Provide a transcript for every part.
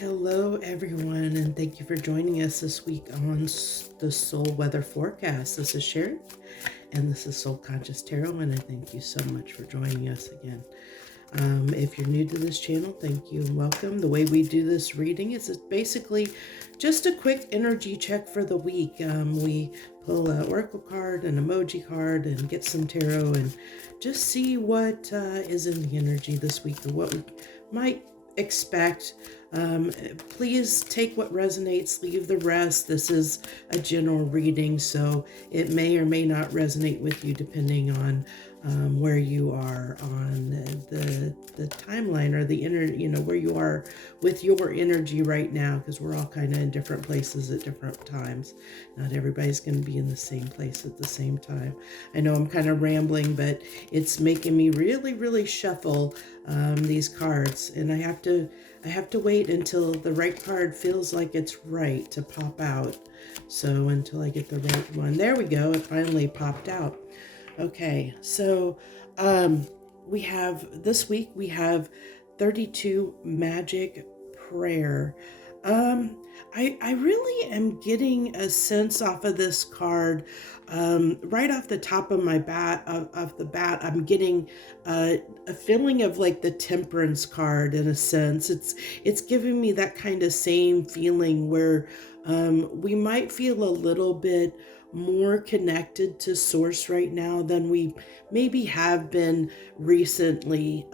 Hello, everyone, and thank you for joining us this week on the Soul Weather Forecast. This is Sharon, and this is Soul Conscious Tarot, and I thank you so much for joining us again. If you're new to this channel, thank you and welcome. The way we do this reading is it's basically just a quick energy check for the week. We pull an oracle card, an emoji card, and get some tarot and just see what is in the energy this week or what we might expect. Please take what resonates, leave the rest. This is a general reading, so it may or may not resonate with you depending on where you are on the timeline or the where you are with your energy right now, because we're all kind of in different places at different times. Not everybody's going to be in the same place at the same time. I know I'm kind of rambling, but it's making me really shuffle these cards, and I have to wait until the right card feels like it's right to pop out. So until I get the right one, there we go, it finally popped out. Okay, so we have this week, we have 32 Magic Prayer. I really am getting a sense off of this card, right off the top of my bat, off the bat, I'm getting a feeling of like the Temperance card in a sense. It's giving me that kind of same feeling where we might feel a little bit more connected to source right now than we maybe have been recently,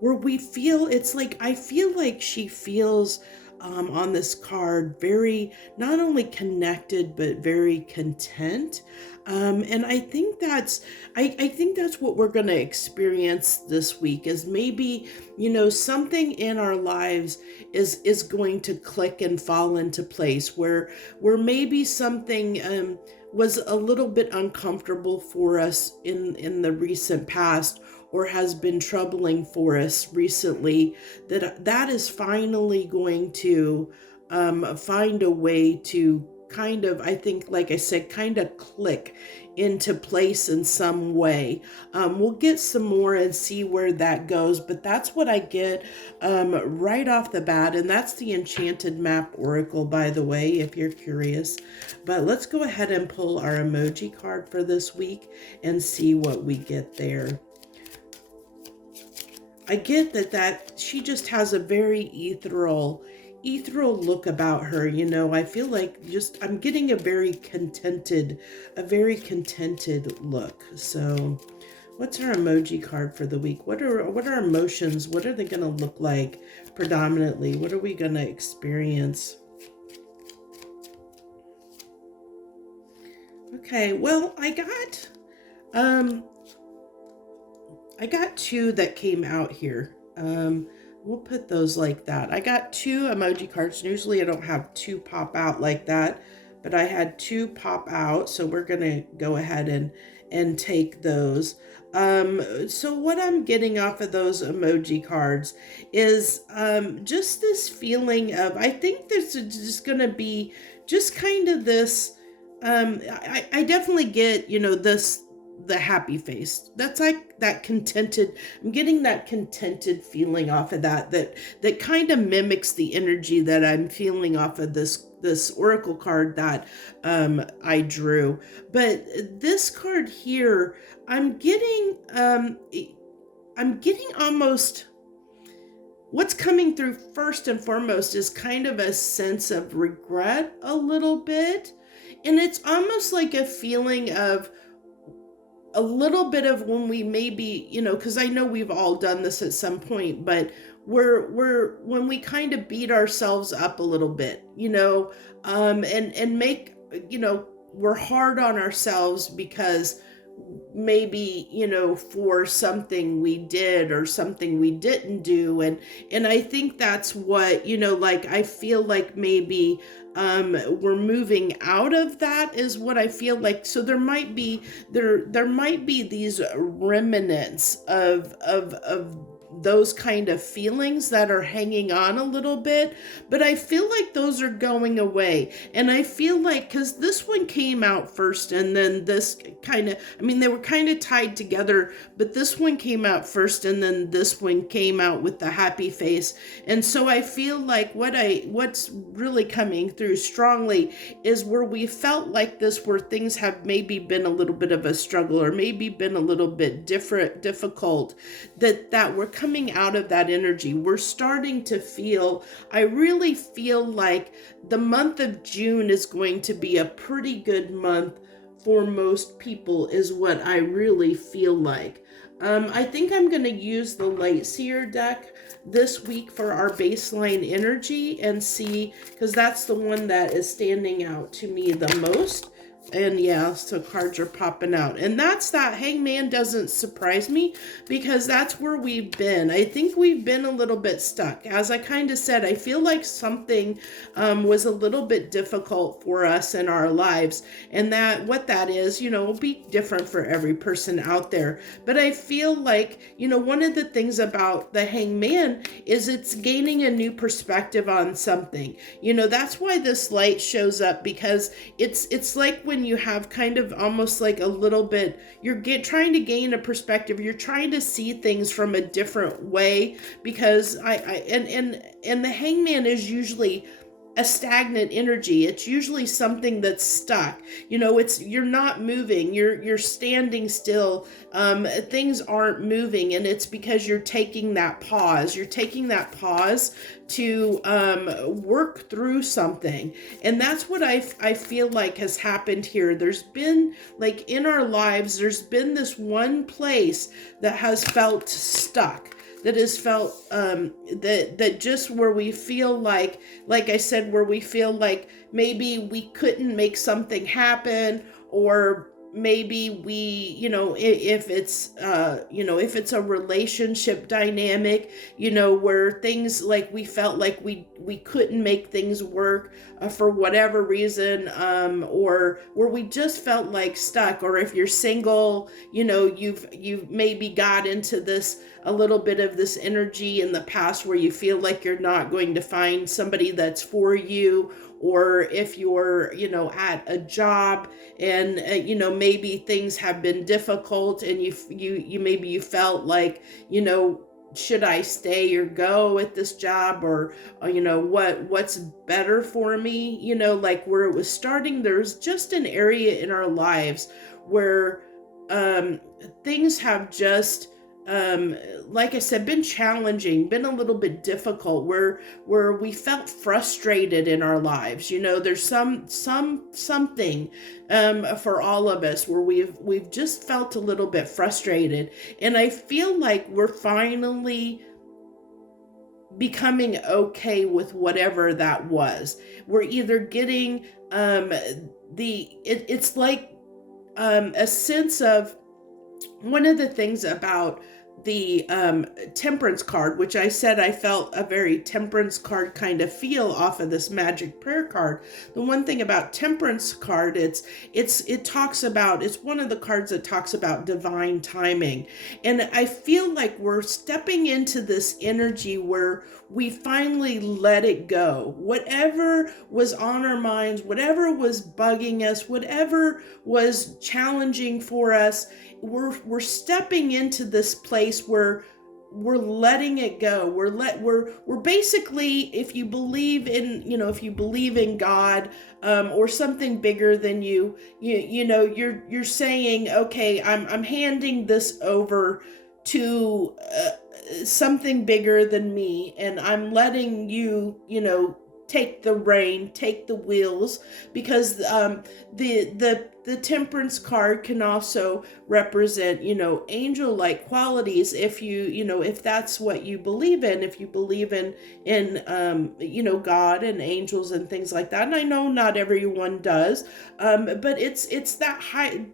where we feel, it's like, I feel like she feels on this card very not only connected but very content, and I think that's what we're going to experience this week, is maybe something in our lives is going to click and fall into place where maybe something was a little bit uncomfortable for us in the recent past, or has been troubling for us recently, that is finally going to find a way to kind of, I think, like I said, kind of click into place in some way. We'll get some more and see where that goes, but that's what I get right off the bat, and that's the Enchanted Map Oracle, by the way, if you're curious. But let's go ahead and pull our emoji card for this week and see what we get there. I get that she just has a very ethereal look about her. I feel like I'm getting a very contented look. So what's our emoji card for the week? What are our emotions? What are they going to look like predominantly? What are we going to experience? Okay, well, I got two that came out here. We'll put those like that. I got two emoji cards. Usually I don't have two pop out like that, but I had two pop out, so we're gonna go ahead and take those. So what I'm getting off of those emoji cards is just this feeling of, I think this is just gonna be just kind of this, I definitely get, the happy face. That's like that contented, I'm getting that contented feeling off of that kind of mimics the energy that I'm feeling off of this oracle card that I drew. But this card here, I'm getting almost, what's coming through first and foremost is kind of a sense of regret a little bit. And it's almost like a feeling of a little bit of when we maybe, because I know we've all done this at some point, but we're when we kind of beat ourselves up a little bit, and make, we're hard on ourselves because maybe, for something we did or something we didn't do. And I think that's what, like, I feel like maybe we're moving out of that is what I feel like. So there might be these remnants of those kind of feelings that are hanging on a little bit, but I feel like those are going away. And I feel like, because this one came out first and then this kind of, I mean, they were kind of tied together, but this one came out first and then this one came out with the happy face. And so I feel like what's really coming through strongly is where we felt like this, where things have maybe been a little bit of a struggle or maybe been a little bit difficult, that we're coming out of that energy. We're starting to feel, I really feel like the month of June is going to be a pretty good month for most people, is what I really feel like. I think I'm going to use the Seer deck this week for our baseline energy and see, because that's the one that is standing out to me the most. And yeah, so cards are popping out. And that's that Hangman doesn't surprise me, because that's where we've been. I think we've been a little bit stuck. As I kind of said, I feel like something was a little bit difficult for us in our lives. And that what that is, will be different for every person out there. But I feel like, one of the things about the Hangman is it's gaining a new perspective on something. That's why this light shows up, because it's like when you have kind of almost like a little bit, you're trying to gain a perspective, you're trying to see things from a different way, because and the Hangman is usually a stagnant energy. It's usually something that's stuck. You're not moving. You're standing still. Things aren't moving, and it's because you're taking that pause. You're taking that pause to work through something, and that's what I feel like has happened here. There's been, like, in our lives, there's been this one place that has felt stuck, that has felt that just where we feel like I said, where we feel like maybe we couldn't make something happen, or maybe we, if it's a relationship dynamic, where things, like, we felt like we couldn't make things work for whatever reason, or where we just felt like stuck. Or if you're single, you've maybe got into this, a little bit of this energy in the past where you feel like you're not going to find somebody that's for you. Or if you're, at a job and, maybe things have been difficult, and you felt like, should I stay or go at this job, or what's better for me, like where it was starting. There's just an area in our lives where things have just, like I said, been challenging, been a little bit difficult, where we felt frustrated in our lives. There's something for all of us where we've just felt a little bit frustrated. And I feel like we're finally becoming okay with whatever that was. We're either getting it's like a sense of, one of the things about the temperance card, which I said I felt a very temperance card kind of feel off of this magic prayer card. The one thing about temperance card, it talks about, it's one of the cards that talks about divine timing. And I feel like we're stepping into this energy where we finally let it go. Whatever was on our minds, whatever was bugging us, whatever was challenging for us, we're stepping into this place where we're letting it go. We're basically, if you believe in God, or something bigger than you're saying, okay, I'm handing this over to something bigger than me, and I'm letting you, take the rein, take the wheels, because the temperance card can also represent, angel-like qualities. If if that's what you believe in, if you believe in God and angels and things like that. And I know not everyone does, but it's that high,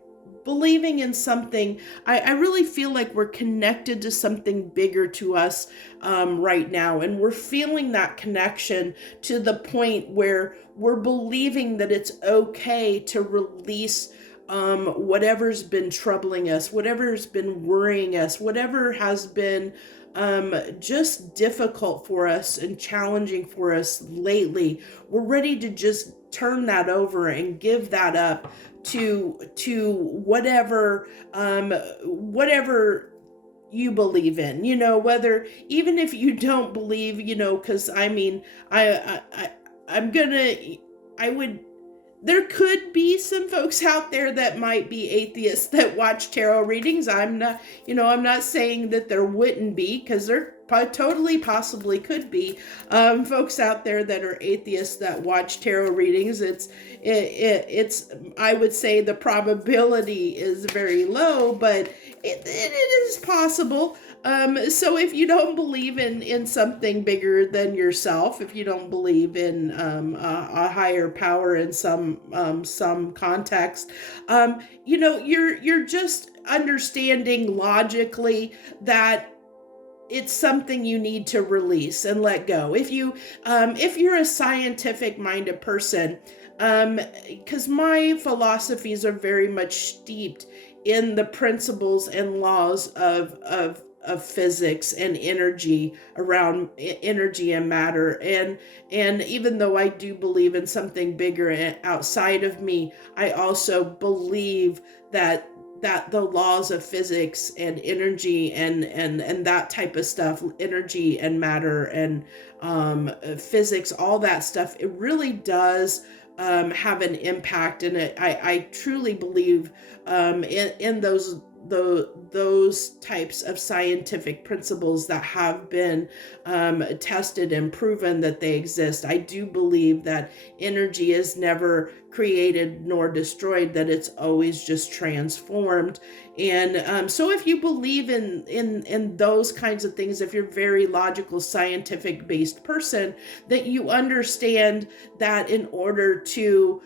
believing in something. I really feel like we're connected to something bigger to us right now, and we're feeling that connection to the point where we're believing that it's okay to release whatever's been troubling us, whatever's been worrying us, whatever has been just difficult for us and challenging for us lately, we're ready to just turn that over and give that up to whatever you believe in, whether, even if you don't believe, because I mean, I I'm gonna, I would, there could be some folks out there that might be atheists that watch tarot readings. I'm not saying that there wouldn't be, because there totally possibly could be folks out there that are atheists that watch tarot readings. It's I would say the probability is very low, but it is possible. So if you don't believe in something bigger than yourself, if you don't believe in a higher power in some context, you're just understanding logically that it's something you need to release and let go. If you're a scientific minded person, because my philosophies are very much steeped in the principles and laws of physics and energy, around energy and matter, and even though I do believe in something bigger outside of me, I also believe that the laws of physics and energy and that type of stuff, energy and matter and physics, all that stuff, it really does have an impact. And I truly believe in those types of scientific principles that have been tested and proven that they exist. I do believe that energy is never created nor destroyed, that it's always just transformed. And so if you believe in those kinds of things, if you're a very logical, scientific based person, that you understand that in order to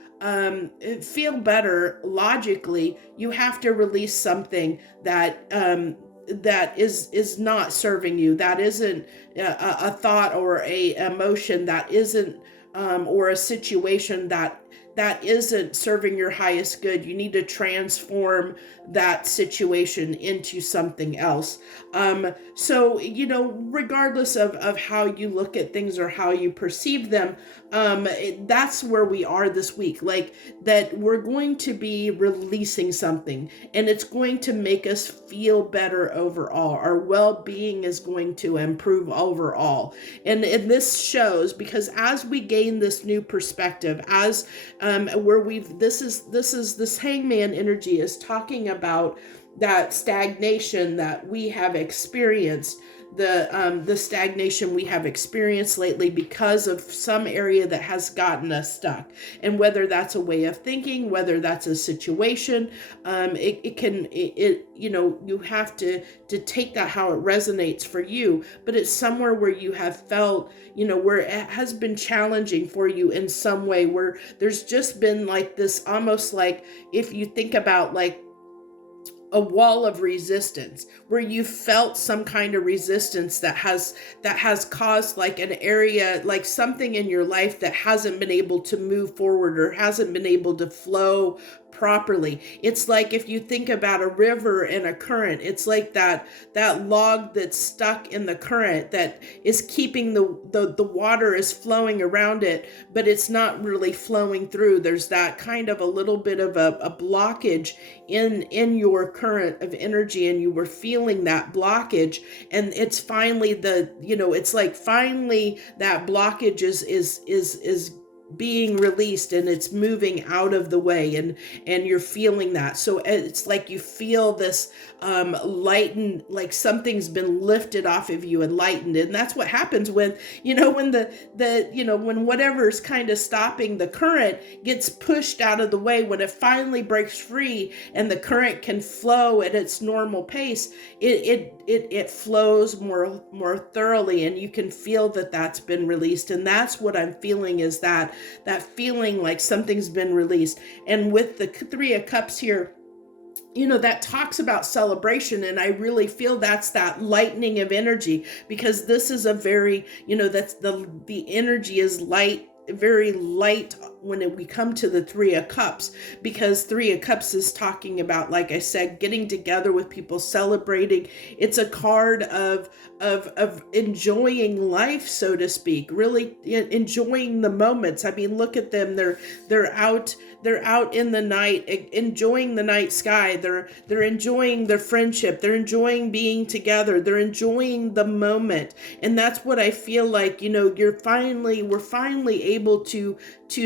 feel better logically, you have to release something that that is not serving you, that isn't a thought or a emotion, that isn't or a situation that isn't serving your highest good. You need to transform that situation into something else. So, regardless of how you look at things or how you perceive them, that's where we are this week. Like, that we're going to be releasing something, and it's going to make us feel better overall. Our well-being is going to improve overall. And this shows, because as we gain this new perspective, as this hangman energy is talking about that stagnation that we have experienced, the stagnation we have experienced lately because of some area that has gotten us stuck. And whether that's a way of thinking, whether that's a situation, you have to take that how it resonates for you. But it's somewhere where you have felt, where it has been challenging for you in some way, where there's just been like this, almost like, if you think about like a wall of resistance, where you felt some kind of resistance that has caused like an area, like something in your life that hasn't been able to move forward or hasn't been able to flow properly. It's like, if you think about a river and a current, it's like that log that's stuck in the current that is keeping the water is flowing around it, but it's not really flowing through. There's that kind of a little bit of a blockage in your current of energy, and you were feeling that blockage, and it's finally it's like finally that blockage is being released, and it's moving out of the way, and you're feeling that. So it's like you feel this lightened, like something's been lifted off of you and lightened. And that's what happens when when whatever's kind of stopping the current gets pushed out of the way. When it finally breaks free and the current can flow at its normal pace, it flows more thoroughly, and you can feel that that's been released. And that's what I'm feeling, is that feeling like something's been released. And with the Three of Cups here, that talks about celebration, and I really feel that's that lightening of energy, because this is a very, that's the energy is light, very light we come to the Three of Cups, because Three of Cups is talking about, like I said, getting together with people, celebrating. It's a card of enjoying life, so to speak, really enjoying the moments. I mean, look at them. They're out in the night, enjoying the night sky. They're enjoying their friendship. They're enjoying being together. They're enjoying the moment. And that's what I feel like, we're finally able to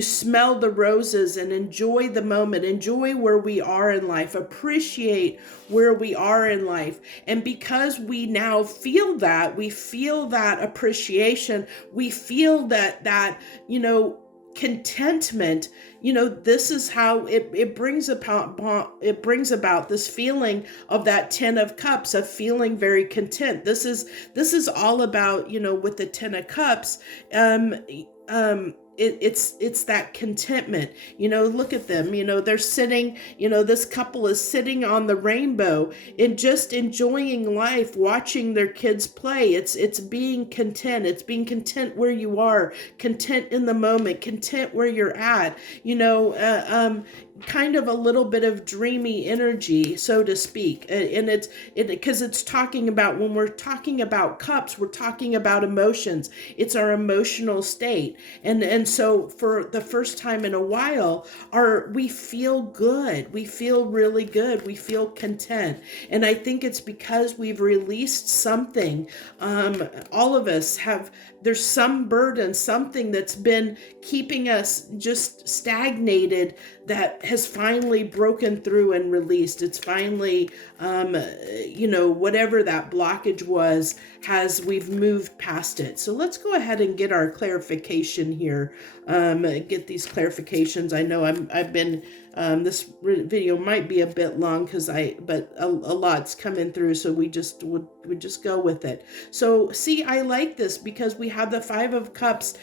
smell the roses and enjoy the moment, enjoy where we are in life, appreciate where we are in life. And because we now feel that, we feel that appreciation, we feel that contentment, this is how it brings about this feeling of that Ten of Cups, of feeling very content. This is all about, with the Ten of Cups, it's that contentment. Look at them, they're sitting, this couple is sitting on the rainbow and just enjoying life, watching their kids play. It's being content. It's being content where you are, content in the moment, content where you're at, kind of a little bit of dreamy energy, so to speak. And it's because it's talking about, when we're talking about cups, we're talking about emotions. It's our emotional state. And so for the first time in a while, we feel good. We feel really good. We feel content. And I think it's because we've released something. All of us there's some burden, something that's been keeping us just stagnated, that has finally broken through and released. It's finally, whatever that blockage was, we've moved past it. So let's go ahead and get our clarification here. Get these clarifications. I know I've been, this video might be a bit long but a lot's coming through. So we just go with it. So see, I like this because we have the Five of Cups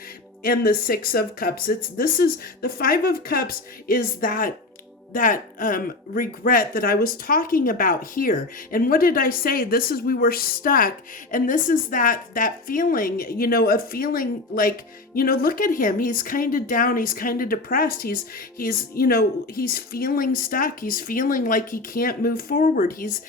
and the Six of Cups. The Five of Cups is that regret that I was talking about here. And what did I say? This is, we were stuck. And this is that feeling, of feeling like, look at him. He's kind of down. He's kind of depressed. He's feeling stuck. He's feeling like he can't move forward. He's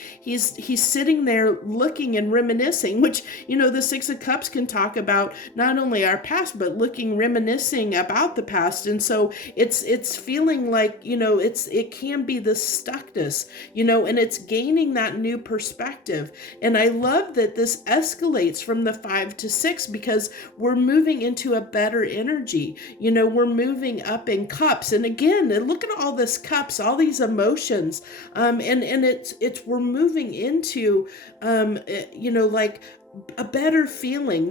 sitting there looking and reminiscing, which, the Six of Cups can talk about not only our past, but reminiscing about the past. And so it's feeling like, it can be the stuckness, and it's gaining that new perspective. And I love that this escalates from the 5 to 6, because we're moving into a better energy. We're moving up in cups. And again, look at all this cups, all these emotions. And we're moving into, like a better feeling.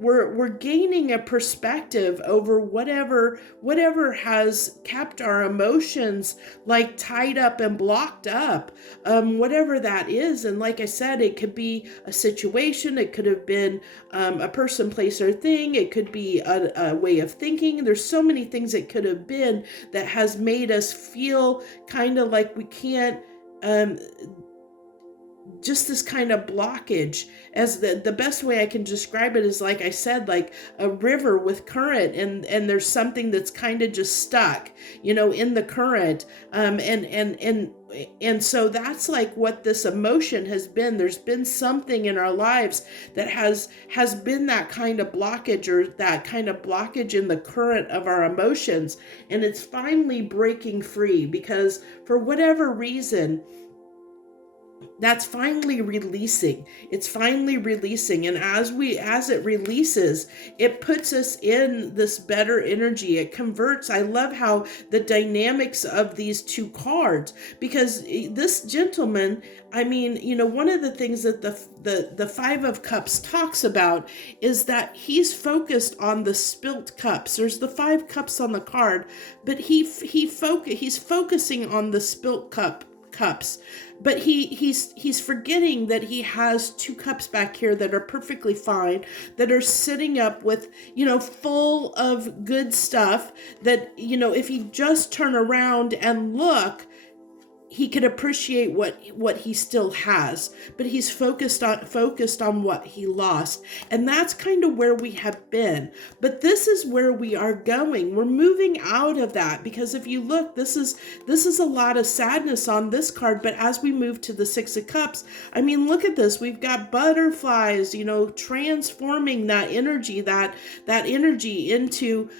We're gaining a perspective over whatever has kept our emotions like tied up and blocked up, whatever that is. And like I said, it could be a situation, it could have been a person, place, or thing, it could be a way of thinking. There's so many things it could have been that has made us feel kind of like we can't, just this kind of blockage. As the best way I can describe it is, like I said, like a river with current, and there's something that's kind of just stuck, in the current. And so that's like what this emotion has been. There's been something in our lives that has been that kind of blockage, or that kind of blockage in the current of our emotions. And it's finally breaking free, because for whatever reason, that's finally releasing. It's finally releasing. And as it releases, it puts us in this better energy. It converts. I love how the dynamics of these two cards, because this gentleman, one of the things that the Five of Cups talks about is that he's focused on the spilt cups. There's the 5 cups on the card, but he's focusing on the spilt cups. But he's forgetting that he has 2 cups back here that are perfectly fine, that are sitting up with, full of good stuff, that, if you just turn around and look, he can appreciate what he still has, but he's focused on what he lost. And that's kind of where we have been. But this is where we are going. We're moving out of that, because if you look, this is a lot of sadness on this card. But as we move to the Six of Cups, I mean, look at this. We've got butterflies, transforming that energy into,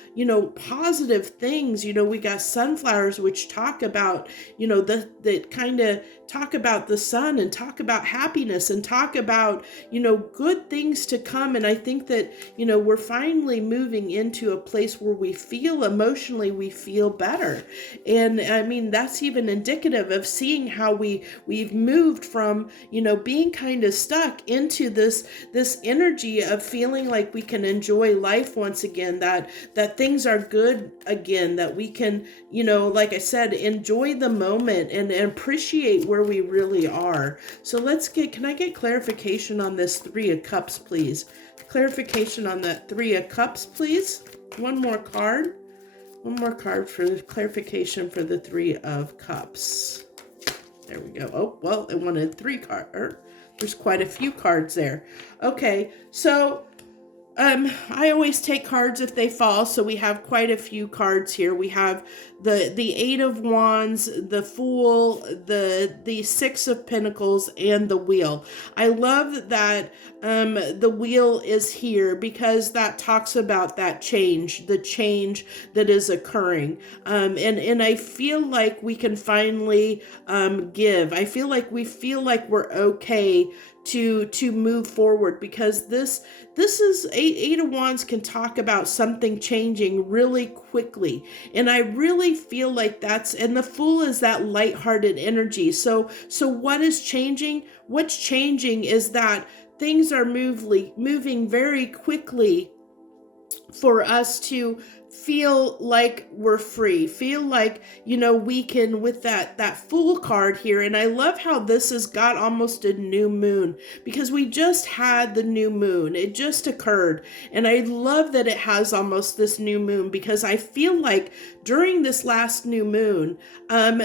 positive things. We got sunflowers, which talk about, that kind of talk about the sun and talk about happiness and talk about, good things to come. And I think that, we're finally moving into a place where we feel emotionally, we feel better. And I mean, that's even indicative of seeing how we've moved from, being kind of stuck into this energy of feeling like we can enjoy life once again, that things are good again, that we can, like I said, enjoy the moment and appreciate where we really are. So can I get clarification on this Three of Cups, please? Clarification on that Three of Cups, please. One more card for clarification for the Three of Cups. There we go. Oh, well, it wanted three cards. There's quite a few cards there. Okay, so I always take cards if they fall, so we have quite a few cards here. We have the Eight of Wands, the Fool, the Six of Pentacles, and the Wheel. I love that the Wheel is here, because that talks about that change, the change that is occurring. And I feel like we can finally give. I feel like we're okay to move forward, because this is Eight of Wands can talk about something changing really quickly, and I really feel like and the Fool is that lighthearted energy. So what is changing? What's changing is that things are moving very quickly for us to feel like we're free, feel like, we can, with that Fool card here. And I love how this has got almost a new moon, because we just had the new moon. It just occurred. And I love that it has almost this new moon, because I feel like during this last new moon,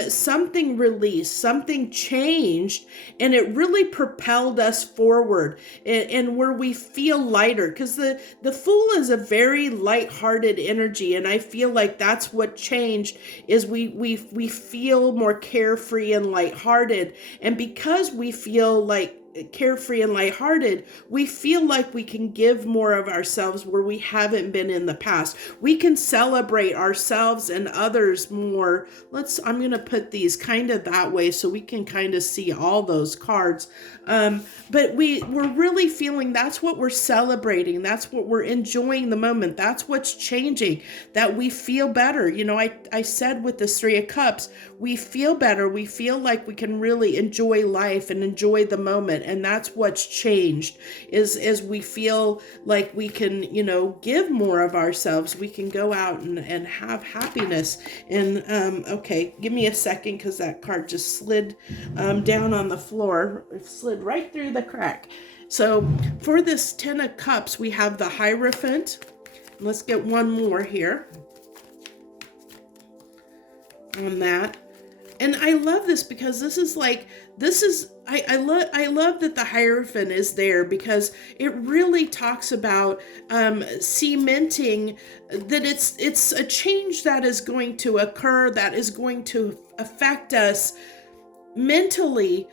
something released, something changed, and it really propelled us forward, and where we feel lighter, because the Fool is a very lighthearted energy. And I feel like that's what changed, is we feel more carefree and lighthearted. And because we feel like carefree and lighthearted, we feel like we can give more of ourselves where we haven't been in the past. We can celebrate ourselves and others more. I'm going to put these kind of that way so we can kind of see all those cards. But we're really feeling that's what we're celebrating. That's what we're enjoying the moment. That's what's changing, that we feel better. I said with this Three of Cups, we feel better. We feel like we can really enjoy life and enjoy the moment. And that's what's changed, is we feel like we can, give more of ourselves. We can go out and have happiness. And, okay, give me a second, because that card just slid down on the floor. It slid right through the crack. So for this Ten of Cups, we have the Hierophant. Let's get one more here on that. And I love this, because I love that the Hierophant is there, because it really talks about cementing that it's a change that is going to occur, that is going to affect us mentally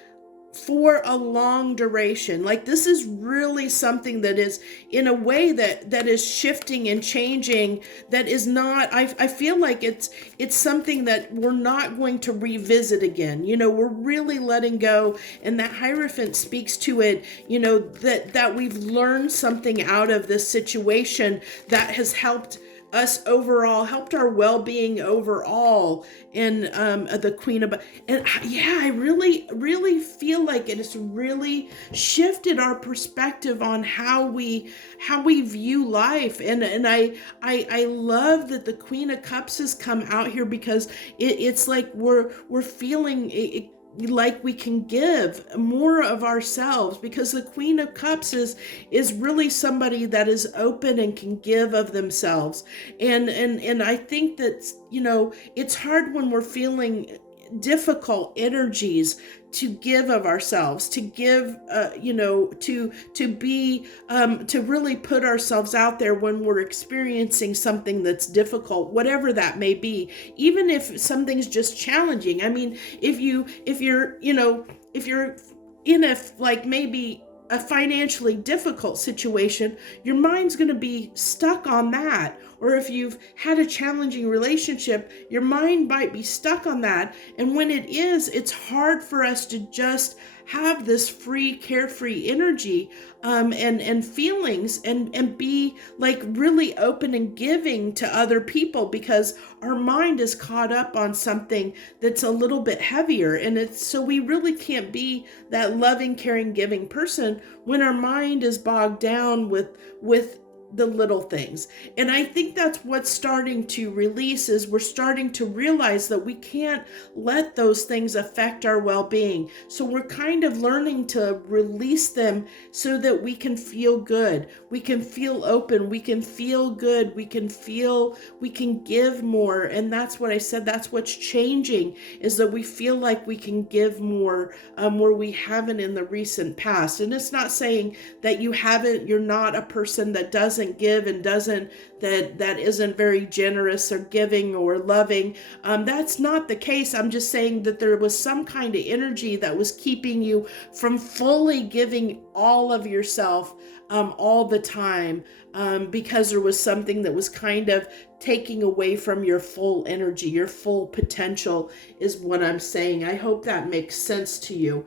for a long duration. Like, this is really something that is in a way that is shifting and changing, that is not, I feel like it's something that we're not going to revisit again. We're really letting go, and that Hierophant speaks to it, that we've learned something out of this situation that has helped us overall, helped our well-being overall. And the Queen of, and yeah, I really feel like it has really shifted our perspective on how we view life. And I love that the Queen of Cups has come out here, because it's like we're feeling it, like we can give more of ourselves, because the Queen of Cups is really somebody that is open and can give of themselves. And I think that, it's hard when we're feeling difficult energies to give of ourselves, to give, to be, to really put ourselves out there when we're experiencing something that's difficult, whatever that may be, even if something's just challenging. I mean, if you're, if you're in a, like, maybe a financially difficult situation, your mind's going to be stuck on that. Or if you've had a challenging relationship, your mind might be stuck on that. And when it is, it's hard for us to just have this free, carefree energy, and feelings, and be like really open and giving to other people, because our mind is caught up on something that's a little bit heavier. And it's so we really can't be that loving, caring, giving person when our mind is bogged down with the little things. And I think that's what's starting to release, is we're starting to realize that we can't let those things affect our well-being. So we're kind of learning to release them so that we can feel good. We can feel open. We can feel good. We can give more. And that's what I said. That's what's changing, is that we feel like we can give more, where we haven't in the recent past. And it's not saying that you're not a person that doesn't give and that isn't very generous or giving or loving. That's not the case. I'm just saying that there was some kind of energy that was keeping you from fully giving all of yourself, all the time, because there was something that was kind of taking away from your full energy, your full potential, is what I'm saying. I hope that makes sense to you.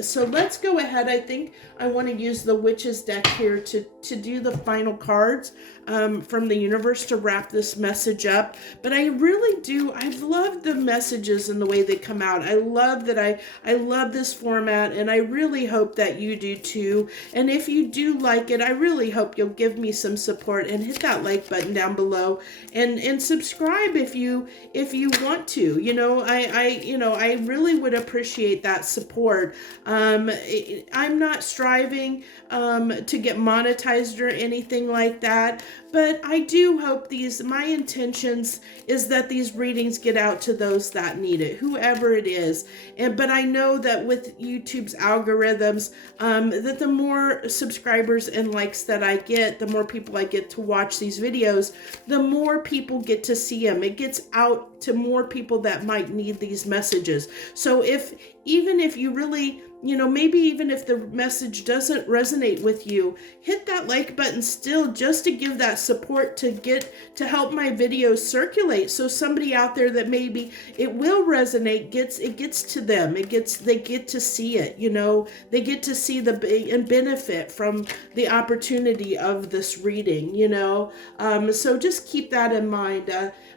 So let's go ahead. I think I want to use the Witch's deck here to do the final cards from the universe to wrap this message up. But I really do, I've loved the messages and the way they come out. I love that I love this format, and I really hope that you do too. And if you do like it, I really hope you'll give me some support and hit that like button down below, and subscribe if you want to. I really would appreciate that support. I'm not striving to get monetized or anything like that, but I do hope my intentions is that these readings get out to those that need it, whoever it is. But I know that with YouTube's algorithms, that the more subscribers and likes that I get, the more people I get to watch these videos, the more people get to see them. It gets out to more people that might need these messages. So even if you really, maybe even if the message doesn't resonate with you, hit that like button still, just to give that support to help my videos circulate. So somebody out there that maybe it will resonate, it gets to them. They get to see it, they get to see and benefit from the opportunity of this reading, so just keep that in mind.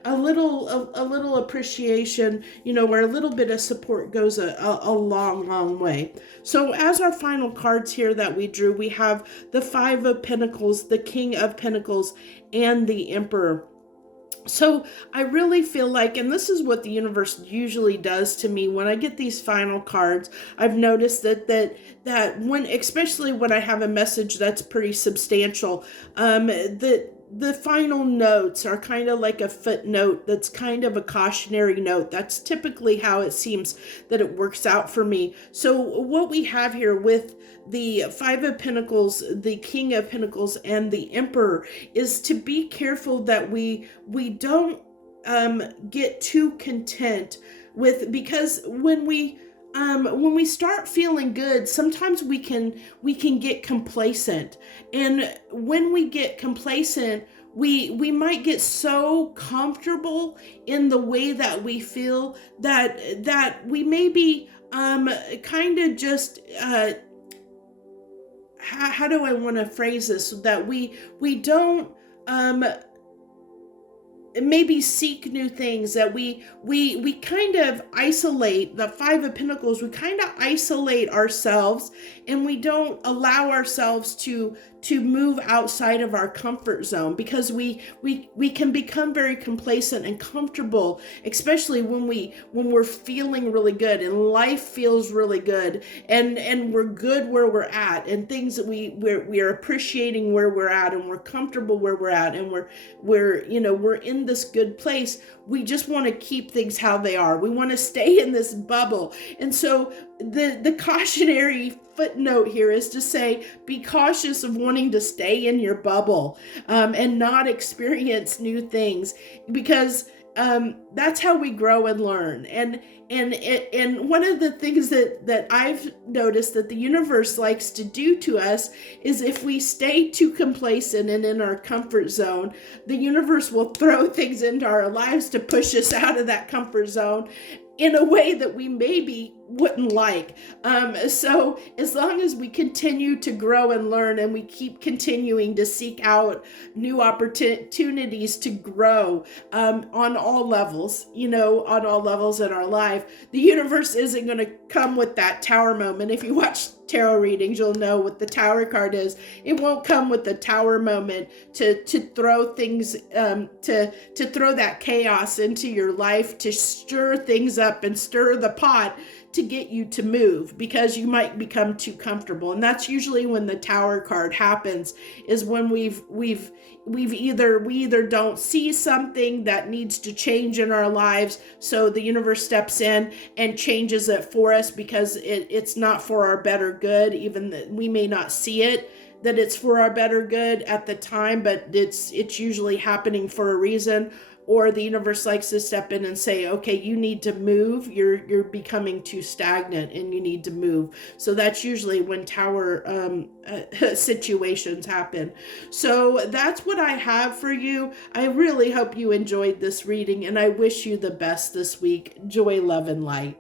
A little appreciation, or a little bit of support goes a long way. So as our final cards here that we drew, we have the Five of Pentacles, the King of Pentacles, and the Emperor. So I really feel like, and this is what the universe usually does to me when I get these final cards, I've noticed that when, especially when I have a message that's pretty substantial, the final notes are kind of like a footnote that's kind of a cautionary note. That's typically how it seems that it works out for me. So what we have here with the Five of Pentacles, the King of Pentacles, and the Emperor is to be careful that we don't get too content with, because when we start feeling good, sometimes we can get complacent. And when we get complacent, we might get so comfortable in the way that we feel that we maybe kind of just how do I want to phrase this, that we don't maybe seek new things, that we kind of isolate. The Five of Pentacles, we kind of isolate ourselves, and we don't allow ourselves to move outside of our comfort zone, because we can become very complacent and comfortable, especially when we're feeling really good and life feels really good, and we're good where we're at, and things that we are appreciating where we're at, and we're comfortable where we're at, and we're in this good place, we just want to keep things how they are. We want to stay in this bubble. And so the cautionary footnote here is to say, be cautious of wanting to stay in your bubble and not experience new things, because that's how we grow and learn. And one of the things that I've noticed that the universe likes to do to us is, if we stay too complacent and in our comfort zone, the universe will throw things into our lives to push us out of that comfort zone in a way that we maybe wouldn't like. So as long as we continue to grow and learn, and we keep continuing to seek out new opportunities to grow on all levels, on all levels in our life, the universe isn't going to come with that tower moment. If you watch tarot readings, you'll know what the tower card is. It won't come with the tower moment to throw things, to throw that chaos into your life, to stir things up and stir the pot to get you to move, because you might become too comfortable. And that's usually when the tower card happens, is when we either don't see something that needs to change in our lives, so the universe steps in and changes it for us, because it's not for our better good, even that we may not see it that it's for our better good at the time, but it's usually happening for a reason. Or the universe likes to step in and say, okay, you need to move. You're becoming too stagnant and you need to move. So that's usually when tower situations happen. So that's what I have for you. I really hope you enjoyed this reading, and I wish you the best this week. Joy, love, and light.